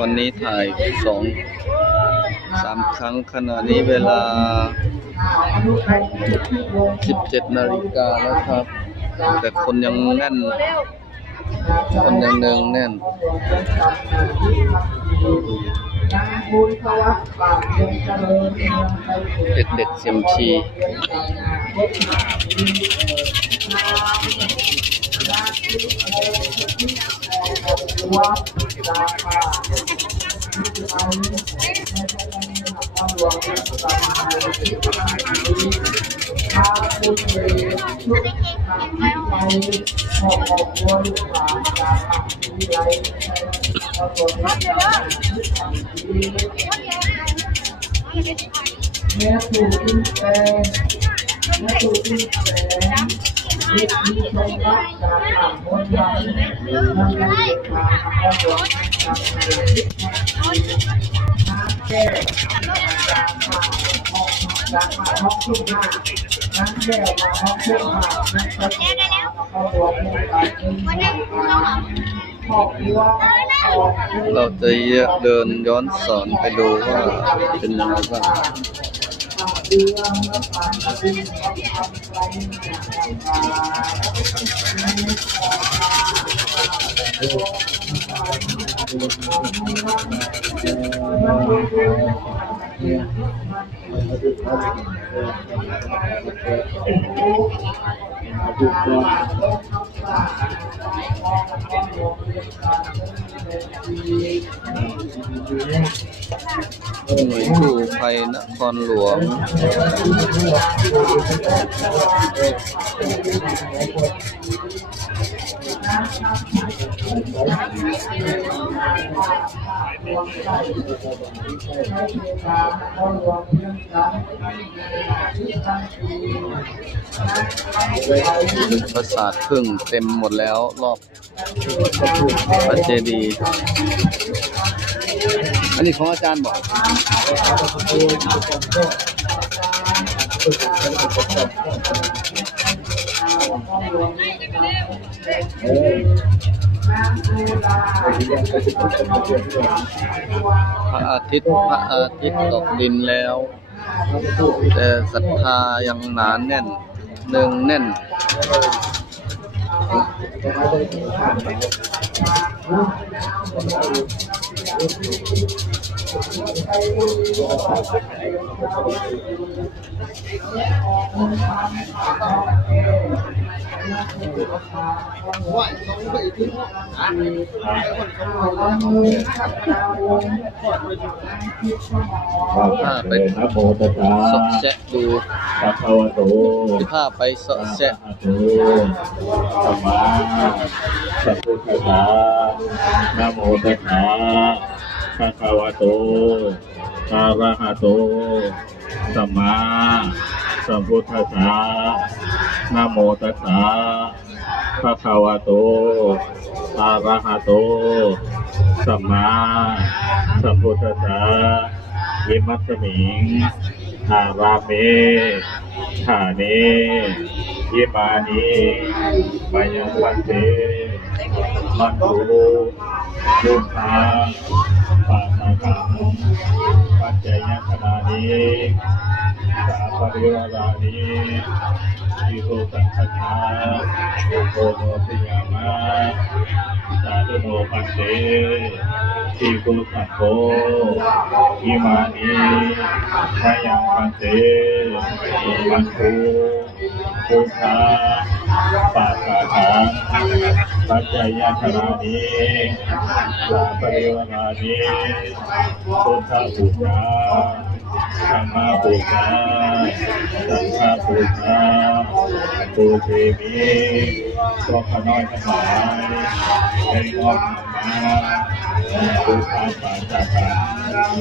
วันนี้ถ่าย3 ครั้งขณะนี้เวลา 17 นาฬิกาแล้วครับแต่คนยังแน่นคนยังเนืองแน่นเด็กๆเซียมชีแม่ถูกกินแปลงแม่ถูกกินแปลงที่มีชมรักจากต่างคนใดนั่งในเด็กมาเอาดวงจากน้ำแก้วจากมาห้องทุ่งนาน้ำแก้วมาห้องทุ่งนาน้ำกระติกเอาดวงลงไปเราจะเดินย้อนสอนไปดูว่าเป็นยังไงบ้างหน่วยกู้ภัยนครหลวงปราสาทพึ่งเต็มหมดแล้วรอบพระเจดีย์อันนี้ของอาจารย์บอกพระอาทิตย์ตกดินแล้วแต่ศรัทธายังหนาแน่นเนืองแน่นถ้าไปเสาะแสะดูถ้าไปเสาะแสะสัมมาสัมพุทธัสสะนะโมตัสสะภะคะวะโตอะระหะโตสัมมาสัมพุทธัสสะนะโมตัสสะภะคะวะโตอะระหะโตสัมมาสัมพุทธัสสะอิมัสสมิงอาราเมธาเนยิมานิมายังวันเตมันโตยุคาปาตาคังปัจจยขณานิสาปริวารานิอิโตสังฆทาโกโนติยามะสาธุโนปันเตทิโกสังโฆยิมานิมายังวันเตมันโตพุทธาปาตาคังปัจจยขณานิสาปริวารานิพุทธบูชาธรรมบูชาสังฆบูชาปูเทมิพวกข้าน้อยทั้งหลายได้น้อมมาบูชาปาตาคัง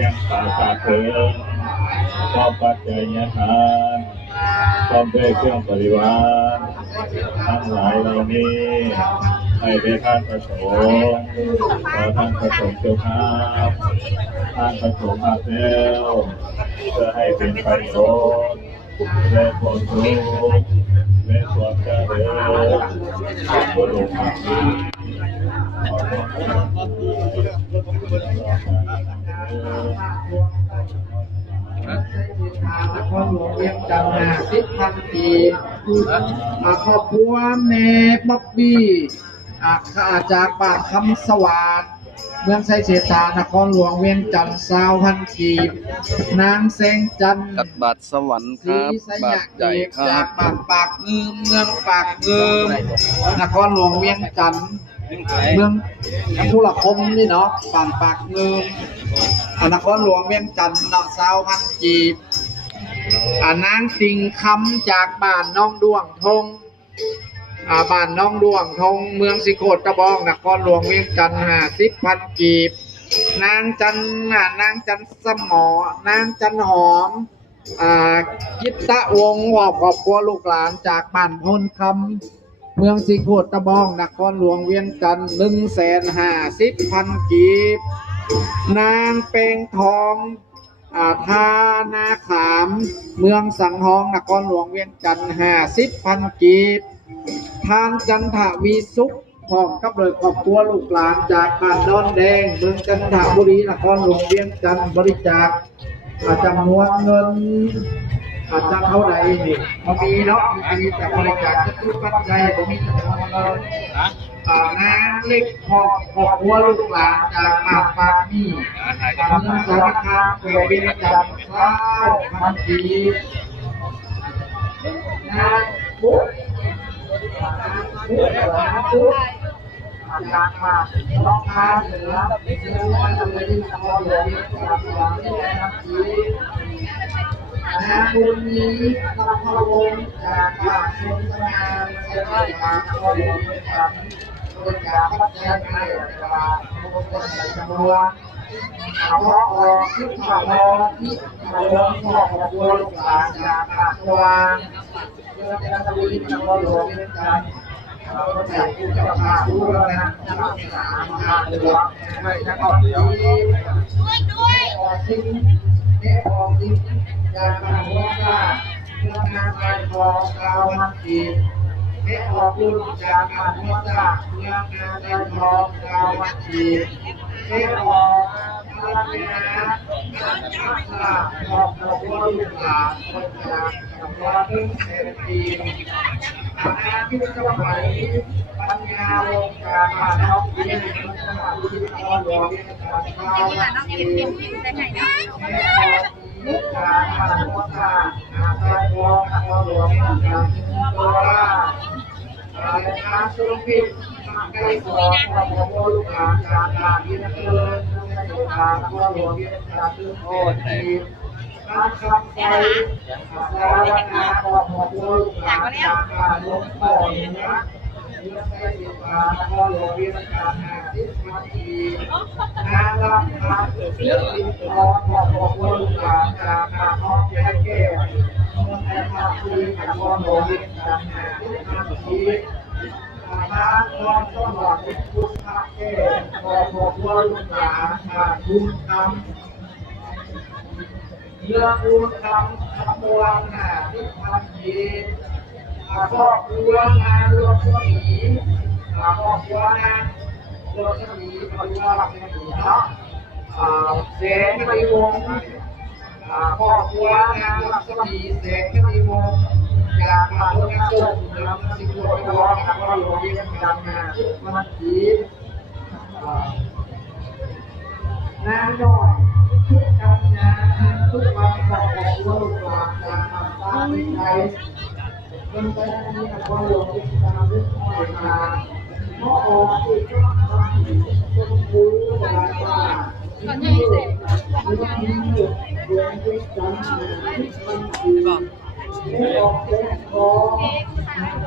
ยังปาตาเถิดก็ปัจจัยทานพร้อมด้วยเครื่องปฏิวานทั้งหลายเหล่านี้ให้ได้ท่านประสงค์ขอท่านประสงค์เจ้าข้าท่านประสงค์มาแล้วเพื่อให้เป็นประโยชน์และผลทุกข์และความเจริญ หัวลงมา นครหลวงเวียงจันทร์50,000 ปีครอบครัวแม่บ๊อบบี้จากบ้านคำสวัสดิ์เมืองไซเสตานครหลวงเวียงจันทร์20,000 กีบนางแสงจันทร์ กับบาทสวรรค์ครับ ศรีส บาท ยะ ใหญ่ค จา รั ก บ บ้านปากงืมเมืองปากงืมนครหลวงเวียงจันทร์เมืองทุรคมนี่เนาะบ้านปากงืมนครหลวงเวียงจันทร์เนาะ20,000 กีบนางติงคำจากบ้านน้องดวงทงบ้านน้องดวงทงเมืองสิโคตตะบองนครหลวงเวียงจันทร์50,000 กีบนางจันสมอนางจันหอมกิตตะวงศ์ครอบครัวลูกหลานจากบ้านพลคำเมืองสิโคตตะบองนครหลวงเวียงจันทร์150,000 กีบนางเปงทองทานาขามเมืองสังหองนครหลวงเวียงจันทร์50,000 กีบทานจันทวีสุขพร้อมกับเลยครอบครัวลูกหลานจากบ้านดอนแดงเมืองจันทบุรีนครหลวงเวียงจันทร์บริจาคจำนวนเงินจะเท่าไหร่นี่มีเนาะมีแต่บริจาคทุกปัจจัยผมมีจำนวนเงินนางเล็กครอบครัวลูกหลานจากบ้านปากนี่เมืองสารคามเวียงจันทร์20,000 กีบนางบุ๊กจากมาลองทานเหนือเมืองมันจะเป็นนครหลวงจากหลวงที่ได้รับทีบุญนี้นครหลวงจากบ้านชนสนามเชียงใหม่นครหลวงจากบริจาคปัจจัยให้จากบุญคนใส่จำนวนพอขึ้นมาพอที่มาเริ่มพ่อของบัวลูกหลานจากบ้านวางเมืองจันทบุรีนครหลวงเวียงจันทร์ก็แต่ผู้เจ้าข้าผู้แล้วนะสามหลวงไม่จะออกดีออกทิ้งออกทิ้งจากบ้านวางเมืองนางไก่ทอง90,000 กีบออกรุ่นจากบ้านวางเมืองนางไก่ทอง90,000 กีบออกพลังงานครอบครัวลูกหลานคนจากจำนวน100,000 ปีอาทิตย์สมัยปัญญาลงจากบ้านน้องเรียนสมัยที่นครหลวงจากลูกจากบ้านวัดท่านาคาหลวงนครหลวงจากตัวการสุรินทร์ใกล้สองครอบครัวลูกหลานจากบ้านที่นครหลวงจากตัวหลวงจากโอ้ทีการขับไฟสารนาครอบครัวลูกหลานจากบ้านหลวงพ่อเนี่ยนะเรื่องใกล้สิบาทนครหลวงจาก50,000 ปีนางรำพาเกิดขึ้นที่ครอบครัวลูกหลานจากบ้านน้องแก่แก่เมืองไทยภาคพื้นนครหลวงจาก50,000 ปีมาตอนต้นหลังพุทธเกศขอบอกว่าลูกหลานขาดบุญคำเรื่องบุญคำทำตัวหน้าที่ทำดีพ่อครัวงานรวมสมีพ่อครัวงานรวมสมีพ่อครัวสมีเนาะแสงไม่วงพ่อครัวงานรวมสมีแสงไม่วงจากบ้านลูกสุขนำสิ่งที่เราทำก็หลวงที่ทำงานมันดีนางน้อยทุกการงานทุกวันของลูกหลานจากบ้านไทยมันไปที่นครหลวงที่ทำด้วยความมาเพราะออกที่ก็ทำคนรู้หลายว่าที่นี่ที่นี่เรื่องที่จำมันดีไม่ออกเป็นกอง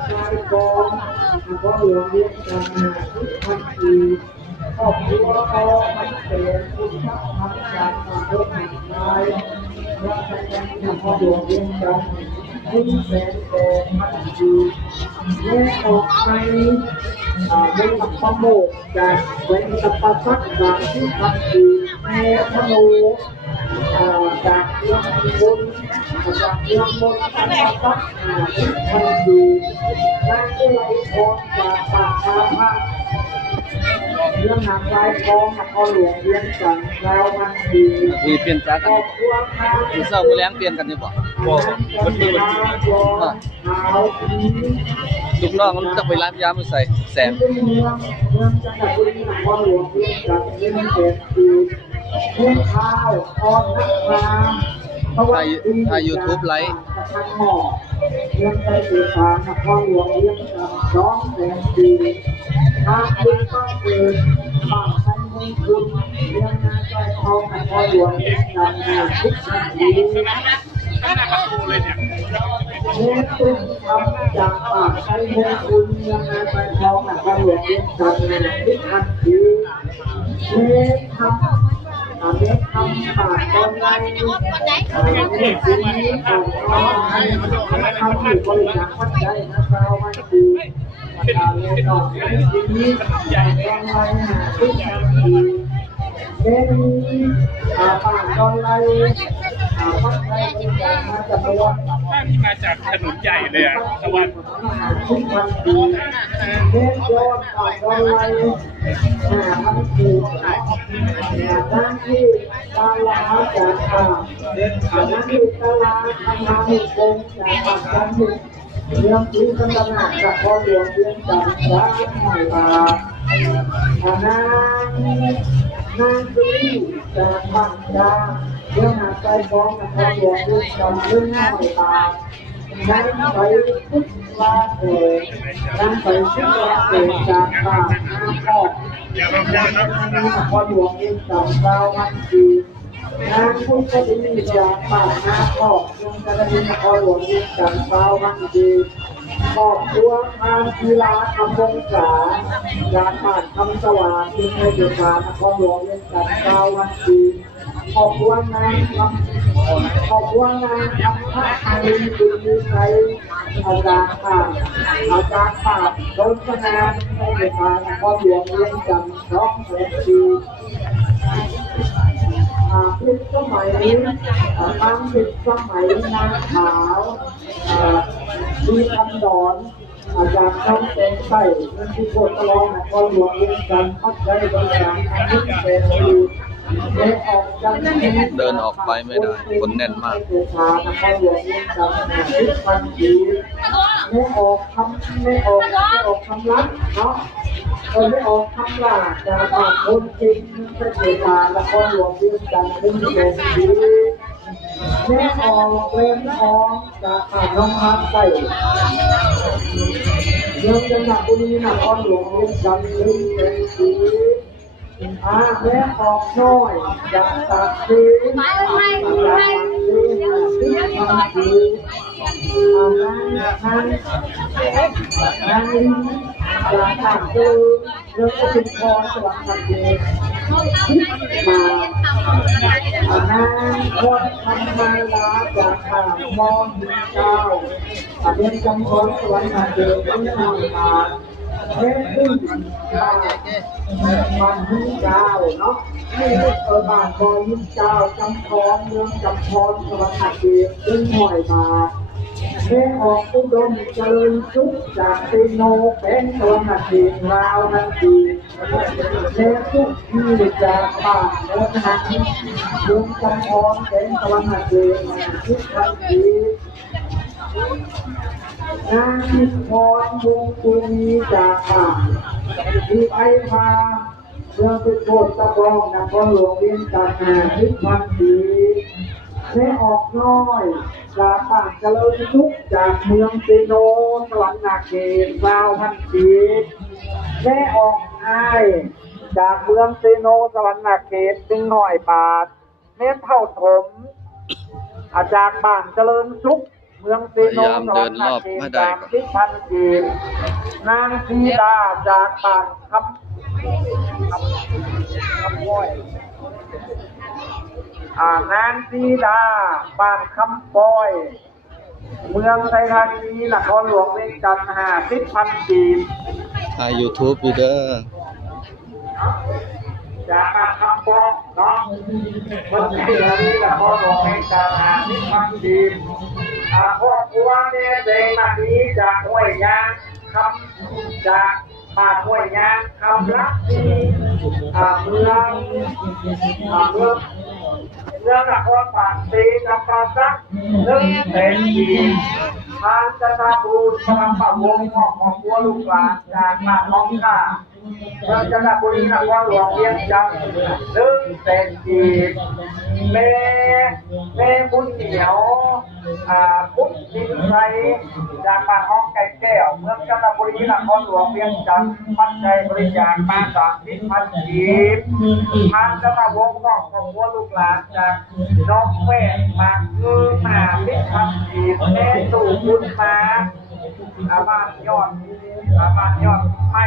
ชายกองเพราะหลวงเรียนกันทุกปีครอบครัวเขามันเป็นคุณธรรมการทำทุกสิ่งใดรักกันทำพ่อหลวงเรียนกันให้เป็นโตมันดีแยกออกไปเรื่องขโมยจากเป็นตะปัสสักการที่ทำดีแม่พโน จากเรื่องบุญจากเรื่องบุญนะครับทันทีนั่นคือไรโอนจากปากคาพาเรื่องหางลายทองนครหลวงเวียงจันทร์แล้วมันดี มีเปลี่ยนจ้ากันคือเศร้ามือแรงเปลี่ยนกันอยู่บ่ลูกน้องมันจะไปร้านยามาใส่แสงเมืองจังหวัดบุรีรัมย์นครหลวงเวียงจันทร์เรื่องเศรษฐกิจเรื่องข้าวออนนักรามถ่าย YouTube ไลฟ์ทั้งหมอเรื่องใจสื่อสารนครหลวงเวียงจันทร์น้องแสงดีทางคุณต้องเกิดบางท่านไม่คุณเรื่องงานใจทองนครหลวงเวียงจันทร์ทุกท่านดีเมื่อคุณทำจากปากใช้เมื่อคุณเรื่องงานใจทองนครหลวงเวียงจันทร์ทุกท่านดีเมื่อทำปากตอนไหนเรื่องสิ่งนี้ของเราทำให้บริจาควัดใจนะเรามันดีการเรียนรู้สิ่งนี้อย่างไรนะทุกอย่างดีเรื่องนี้ปากตอนไหนวัดใจบริจาคมาจากตัวบ้านที่มาจากถนนใหญ่เลยอ่ะตะวันทุกวันดีเรื่องยอดปากตอนไหนมันดีนั่นที่ตาลาจากนั่นที่ตาลาทำงานในกรมจากปากจันทร์เรื่องที่ตำหนักจากพ่อหลวงเวียงจันทร์ร้านหอยบาทนางซีจากบ้านจาเรื่องหาใจฟ้องกับพ่อหลวงเวียงจันทร์เรื่องหอยบาทนางไปพุทธลาเถิดนางไปพุทธลาเถิดจากบ้านนาพ่อพ่อหลวงเวียงจันทร์เรามันดีนางพุทธดีจากบ้านนาพ่อเรื่องกระดิ่งพ่อหลวงเวียงจันทร์เรามันดีครอบครัวงานกีฬาคำวงศาการผ่านคำสว่างที่ในเดือนการนครหลวงเวียงจันทร์เรามันดีครอบครัวงานทำพระไทยบุญมีชัยอาจารย์ป่าโดนคะแนนในเดือนการนครหลวงเวียงจันทร์ร้องเพลงดีพิษสมัยตั้งพิษสมัยนางขาวมีคำสอนอาจารย์คำเป็นไส้เงินที่โคตรลองนครหลวงเวียงจันทร์พักได้บริการทางนิสเป็นดีเดินออกไปไม่ได้คนแน่นมากไม่ออกคำลักเนาะไม่ออกคำลาจะปากคนจริงจะเกิดการละครหลวงเวียงจันทร์เป็นเป็นดีไม่ออกเล่นออกจะผ่านน้องพักใส่เรื่องจังหวัดบุรีรัมย์นครหลวงเวียงจันทร์เป็นเป็นดีแม่ออกน้อยจากตัดสีจากมันดีที่มันดีนั่งลิ้นจากตัดสีเรื่องก็เป็นพอสลับกันเองมานั่งคนทำมาลาจากข่าวมองเจ้าเป็นจำพรสวรรค์เดิมที่ทำมาเฮ้ยมันยิ้มเจ้าเนาะบ้านคอยยิ้มเจ้าจำพรเมืองจำพรสวรรค์เดิมขึ้นหน่อยมาเฮ้ออกอุดมเจริญสุขจากเซโนเป็นสวรรค์เดิมราวทันทีเฮ้ทุกที่จากบ้านเมืองหันเมืองจำพรเป็นสวรรค์เดิมทุกทันทีนางพิพรวงตุนีจากป่าที่ไอพาเรื่องเป็นโคตรตะบองนครหลวงเวียงจันทร์ทุกวันดีได้ออกน้อยจากป่าเจริญทุกจากเมืองเซโนสวรรค์นาเกตราวพันปีได้ออกไอจากเมืองเซโนสวรรค์นาเกตจึงหน่อยบาทเน้นเท่าถมอาจารย์บ้านเจริญสุขเมืองเซโนสวรรค์นาเกตจากที่พันปีนางสีดาจากป่านคำว้อยนางสีดาป่านคำปอยเมืองไทยธานีนครหลวงเวียงจันทร์50,000 ปีถ่าย YouTube อยู่เด้อจากป่านคำปอยน้อง วันนี้ละครหลวงแห่งจันทร์ที่พันดีครอบครัวเนี่ยเด็กมานี้จากห้วยยางคำจากป่าห้วยยางคำรักที่เมืองนครปากสีจำปาสัก1 เป็นปีทางจะทำบุญพลังปะวงของครัวลูกหลานจากบ้านน้องข้าเมืองจันทบุรีนครหลวงเวียงจันทร์1 เป็นปีแม่บุญเหนียวพุทธดินไทยจากบ้านห้องไก่แก้วเมืองจันทบุรีนครหลวงเวียงจันทร์ปัจจัยบริจาคมา30,000 กีบทางจะมาวงของครัวลูกหลานจากน้องแม่มาคือมา10,000 กีบแม่ตู่บุญมาบ้านยอดไม่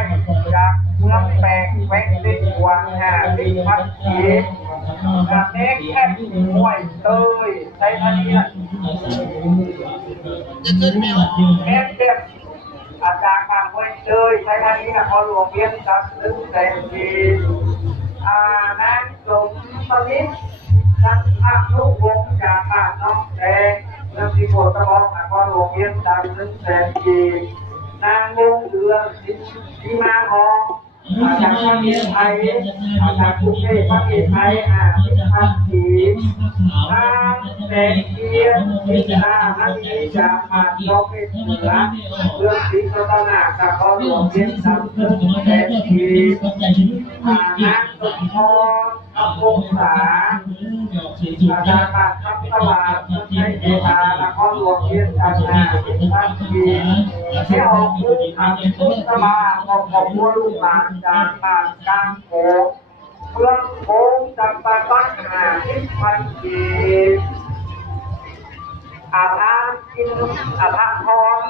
จากเมืองแปลงแวงติดหวัง50,000 กีบแม่แค่ห้วยเตยใช้ท่านี้ละแม่เก็บอาจารย์มาห้วยเตยใช้ท่านี้นะพอหลวงเวียงจันทร์1 เป็นปีนางสมปนิษฐ์นักภาคลูกวงจากบ้านน้องแดงเรื่องที่โพธิ์ตะบองพอหลวงเวียงจันทร์1 เป็นปีนางวงเดือนที่มาหอจากประเทศไทยจากกรุงเทพประเทศไทย50,000 กีบทางแดงเทียนอันนี้จากบ้านน้องเพชรเหนือเรื่องศิลปนาจากพอหลวงเวียงจันทร์1 เป็นปีนางสมพรอัมพงษาจากบ้านทับตลาดในเขตนครหลวงเวียงจันทร์50,000 กีบที่ออกผู้ทำตุสมาของบัวลูกหลานจากบ้านกลางโขงเมืองโขงจังหวัดปัตตานี50,000 กีบอาภาพร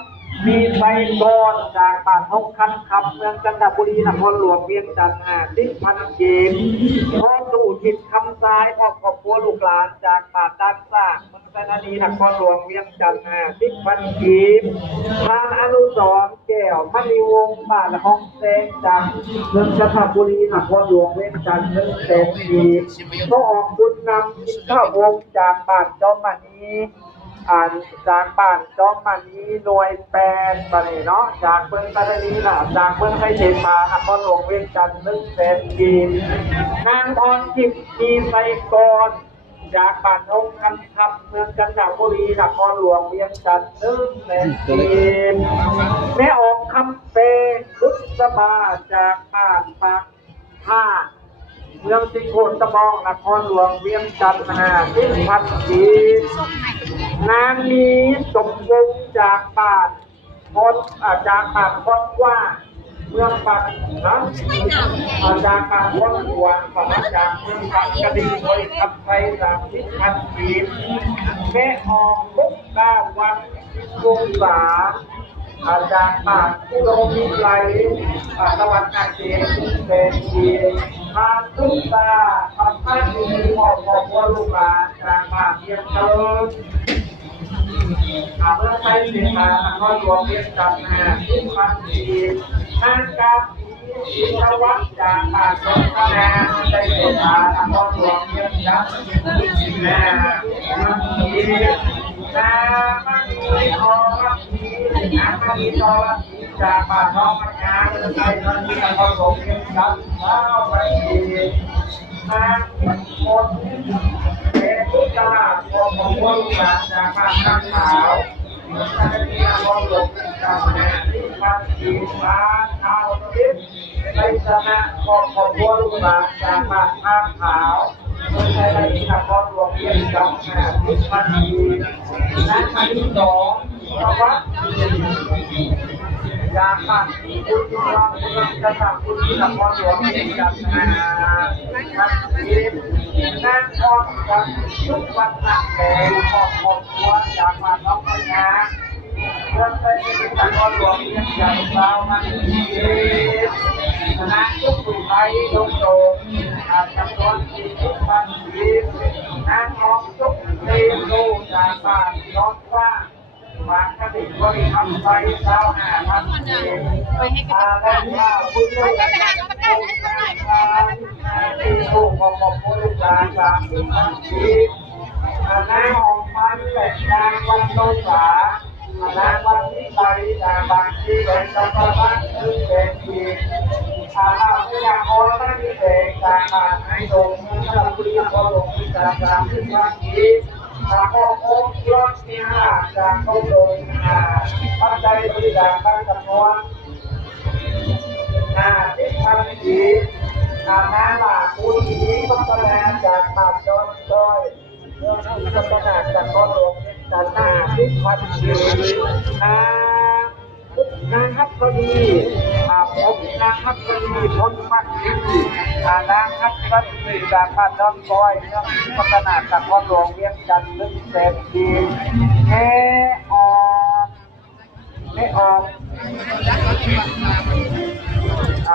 มีใบกรจากบ้านทงคำเมืองจันทบุรีนครหลวงเวียงจันทร์50,000 กีบพ่อสู่จิตคำซ้ายพ่อครอบครัวลูกหลานจากบ้านด้านซ่าเมืองจันทบุรีนครหลวงเวียงจันทร์50,000 กีบทางอนุสรณ์แก้วมณีวงศ์บ้านห้องแสงจากเมืองจันทบุรีนครหลวงเวียงจันทร์1 เป็นกีบพ่อออกบุญนำกินข้าววงจากบ้านจอมมณีจากบ้านจอมมณีหน่วยแปดบริเนาะจากเมืองปัตตานีนะจากเมืองไทยเทพานครหลวงเวียงจันทร์1 เป็นกีบนางพรทิพย์มีไซกรจากบ้านองค์คำเมืองจันทบุรีนครหลวงเวียงจันทร์1 เป็นกีบแม่ออกคำเปรุษมาจากบ้านปากท่าเมืองสิงห์โขตะบองนครหลวงเวียงจันทร์50,000 กีบนางมีสมวงจากบ้านจากบ้านพอดว่าเมืองปักนะจากบ้านพอดหัวจากเมืองปักกระดิ่งบริขับไป30,000 กีบแม่ออกมุกดาวันวงศาจากบ้านผู้ลงมีไหลตะวันออกเฉียงเป็นกีบทางทุกตาทำให้มีของบัวลูกหลานจากบ้านเวียงจันทร์เมื่อใช้เสียงนครหลวงเวียงจันทร์50,000 กีบทางการอินทวัฒน์จากบ้านสงขลาใช้เสียงนครหลวงเวียงจันทร์50,000 กีบมันมีทองมันมีทองจากบ้านน้องมัญญาใช้เงินที่นครหลวงเวียงจันทร์9,000 กีบทางคนเป็นทุกตลาดของบัวลูกหลานจากบ้านตั้งขาวจากที่นครหลวงจาก50,000 กีบบ้านขาวทิพย์ในสนะของบัวลูกหลานจากบ้านตั้งขาวใช้ที่นครหลวงเวียงจันทร์50,000 กีบและครั้งที่2เพราะว่าจากบ้านที่คุณเมืองจันทบุรีนครหลวงเวียงจันทร์50,000 กีบนางพรวันทุกวันนักแก่ของครอบครัวจากบ้านน้องพญาเรื่องไปนครหลวงเวียงจันทร์20,000 กีบคณะทุกผู้ไทยลงโตจำนวน40,000 กีบนางทองทุกเลี้ยงลูกจากบ้านน้องว่าบางกระดิ่งบริทำไป25,000 กีบและข้าวคุณลูก ลูกของพ่อผู้ลูกหลานจากที่ทั้งชีวิตนางออกมาแต่นางวันโนสานางวันที่ไปนางบางที่เป็นตะวันคือเป็นทีอาผู้อยากขอตั้งเด็กจากบ้านให้ลงพระพุทธขอลงที่จากที่ทั้งชีวิตขอพบยอดที่ห้าจากเขาลงปัจจัยบริจาคจำนวนที่ทำดีน้ำหลากคุณนี้พัฒนาจากปากจอนดอยพัฒนาจากก้อนหลวงจากหน้าที่ทำดีนางฮับก็ดีผมนางฮับก็ดีพ้นมัดดีนางฮับก็ดีจากปากจอนดอยพัฒนาจากก้อนหลวงเวียงจันทร์ลึกเศษดีไม่ออก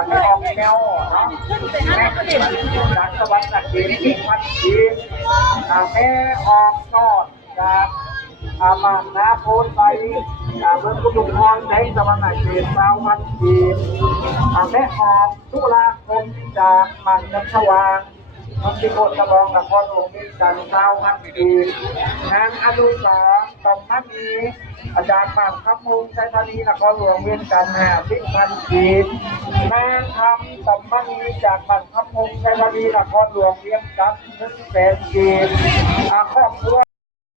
แนวแม่ก็เด็กจากสวรรค์จากดินที่พัดดีแม่ออกนอดจากมานาโพนไปเมืองกุฎุพรในสวรรค์จากดินสาวพัดดีแม่ออกตุลาคมจากมันจันทวางมันที่โคตรกระบองนครหลวงมีจันทร์สาวพัดดีงานอนุสรณ์ตรงนั้นมีอาจารย์ปานครับมุงใช้ธานีนครหลวงเวียงจันทร์50,000 กีบนางคำสัมมณีจากปานครับมุงใช้ธานีนครหลวงเวียงจันทร์100,000 กีบครอบครัว